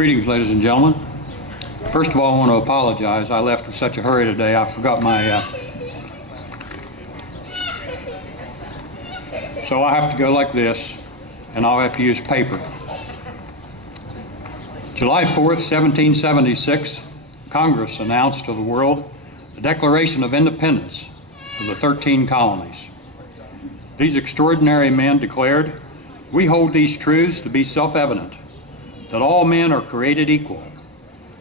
Greetings, ladies and gentlemen. First of all, I want to apologize. I left in such a hurry today. I forgot my... So I have to go like this, and I'll have to use paper. July 4th, 1776, Congress announced to the world the Declaration of Independence of the 13 colonies. These extraordinary men declared, "We hold these truths to be self-evident, that all men are created equal.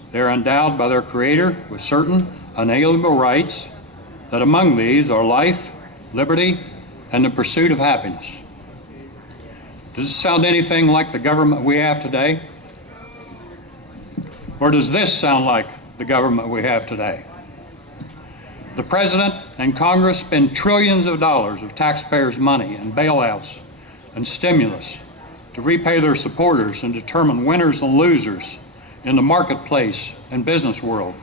They are endowed by their Creator with certain unalienable rights, that among these are life, liberty, and the pursuit of happiness." Does this sound anything like the government we have today? Or does this sound like the government we have today? The President and Congress spend trillions of dollars of taxpayers' money and bailouts and stimulus to repay their supporters and determine winners and losers in the marketplace and business world.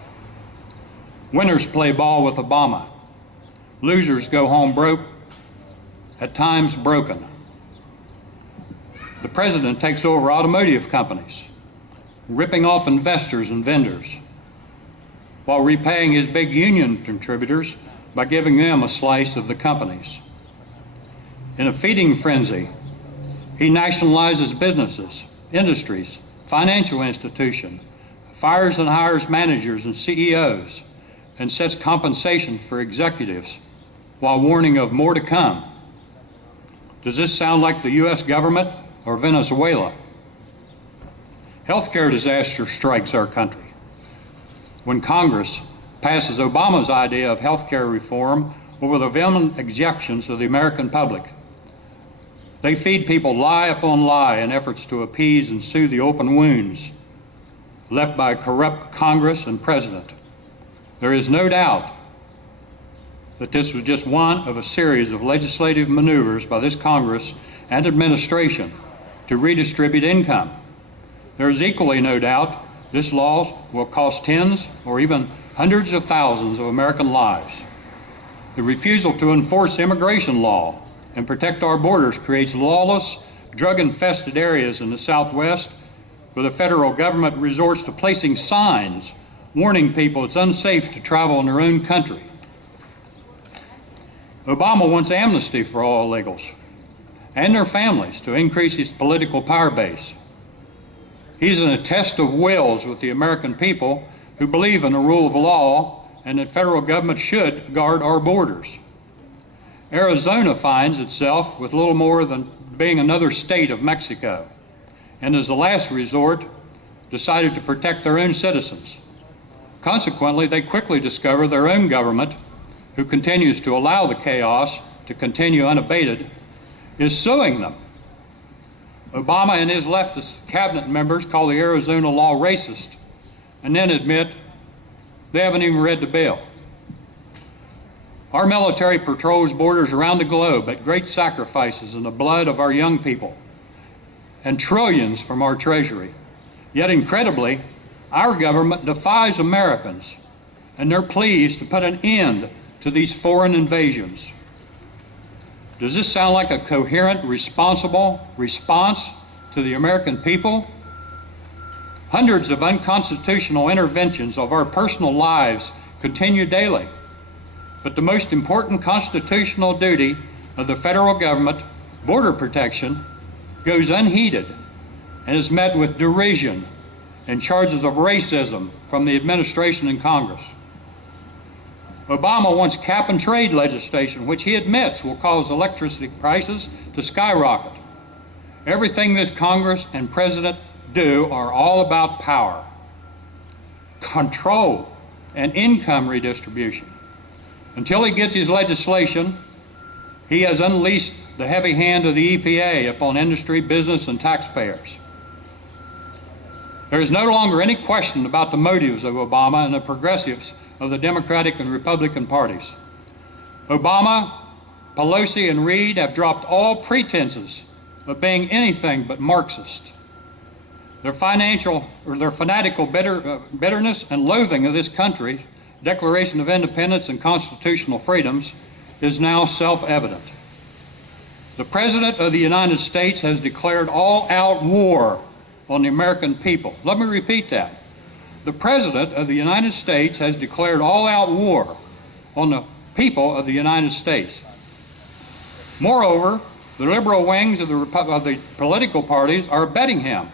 Winners play ball with Obama. Losers go home broke, at times broken. The President takes over automotive companies, ripping off investors and vendors, while repaying his big union contributors by giving them a slice of the companies. In a feeding frenzy, he nationalizes businesses, industries, financial institutions, fires and hires managers and CEOs, and sets compensation for executives while warning of more to come. Does this sound like the U.S. government or Venezuela? Healthcare disaster strikes our country when Congress passes Obama's idea of healthcare reform over the vehement objections of the American public. They feed people lie upon lie in efforts to appease and soothe the open wounds left by a corrupt Congress and President. There is no doubt that this was just one of a series of legislative maneuvers by this Congress and administration to redistribute income. There is equally no doubt this law will cost tens or even hundreds of thousands of American lives. The refusal to enforce immigration law and protect our borders creates lawless, drug-infested areas in the Southwest where the federal government resorts to placing signs warning people it's unsafe to travel in their own country. Obama wants amnesty for all illegals and their families to increase his political power base. He's in a test of wills with the American people who believe in the rule of law and that federal government should guard our borders. Arizona finds itself with little more than being another state of Mexico, and as a last resort, decided to protect their own citizens. Consequently, they quickly discover their own government, who continues to allow the chaos to continue unabated, is suing them. Obama and his leftist cabinet members call the Arizona law racist and then admit they haven't even read the bill. Our military patrols borders around the globe at great sacrifices in the blood of our young people and trillions from our treasury. Yet incredibly, our government defies Americans and their pleas to put an end to these foreign invasions. Does this sound like a coherent, responsible response to the American people? Hundreds of unconstitutional interventions of our personal lives continue daily, but the most important constitutional duty of the federal government, border protection, goes unheeded and is met with derision and charges of racism from the administration and Congress. Obama wants cap-and-trade legislation, which he admits will cause electricity prices to skyrocket. Everything this Congress and President do are all about power, control, and income redistribution. Until he gets his legislation, he has unleashed the heavy hand of the EPA upon industry, business, and taxpayers. There is no longer any question about the motives of Obama and the progressives of the Democratic and Republican parties. Obama, Pelosi, and Reid have dropped all pretenses of being anything but Marxist. Their fanatical bitterness and loathing of this country, Declaration of Independence and constitutional freedoms, is now self-evident. The President of the United States has declared all-out war on the American people. Let me repeat that. The President of the United States has declared all-out war on the people of the United States. Moreover, the liberal wings of the political parties are abetting him.